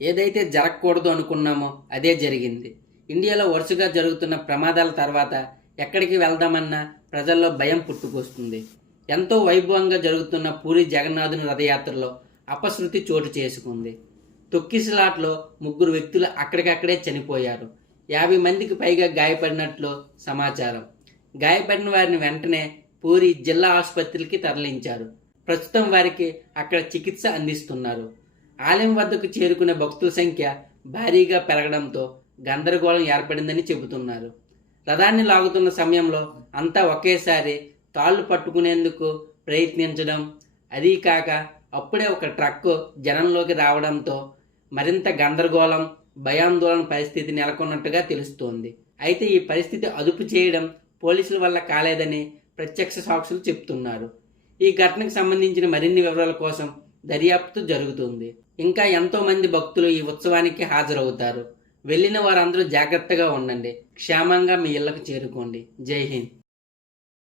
ఏదైతే జరగకూడదు అనుకున్నామో అదే జరిగింది. ఇండియాలో వరుసగా జరుగుతున్న ప్రమాదాల తర్వాత ఎక్కడికి వెళ్దామన్నా ప్రజల్లో భయం పుట్టుకొస్తుంది. ఎంతో వైభవంగా జరుగుతున్న పూరి జగన్నాథుని రథయాత్రలో అపశృతి చోటు చేసుకుంది. తొక్కిసలాట్లో 3 వ్యక్తులు అక్కడికక్కడే చనిపోయారు. 50 మందికి పైగా గాయపడినట్లు సమాచారం. గాయపడిన వారిని వెంటనే పూరి జిల్లా ఆసుపత్రికి తరలించారు. ప్రస్తుతం వారికి అక్కడ చికిత్స అందిస్తున్నారు. ఆలయం వద్దకు చేరుకునే భక్తుల సంఖ్య భారీగా పెరగడంతో గందరగోళం ఏర్పడిందని చెబుతున్నారు. రథాన్ని లాగుతున్న సమయంలో అంతా ఒకేసారి తాళ్లు పట్టుకునేందుకు ప్రయత్నించడం, అదీ కాక అప్పుడే ఒక ట్రక్కు జనంలోకి రావడంతో మరింత గందరగోళం, భయాందోళన పరిస్థితి నెలకొన్నట్టుగా తెలుస్తోంది. అయితే ఈ పరిస్థితి అదుపు చేయడం పోలీసుల వల్ల కాలేదని ప్రత్యక్ష సాక్షులు చెప్తున్నారు. ఈ ఘటనకు సంబంధించిన మరిన్ని వివరాల కోసం దర్యాప్తు జరుగుతుంది. ఇంకా ఎంతో మంది భక్తులు ఈ ఉత్సవానికి హాజరవుతారు. వెళ్ళిన వారందరూ జాగ్రత్తగా ఉండండి. క్షేమంగా మీ ఇళ్లకు చేరుకోండి. జై హింద్.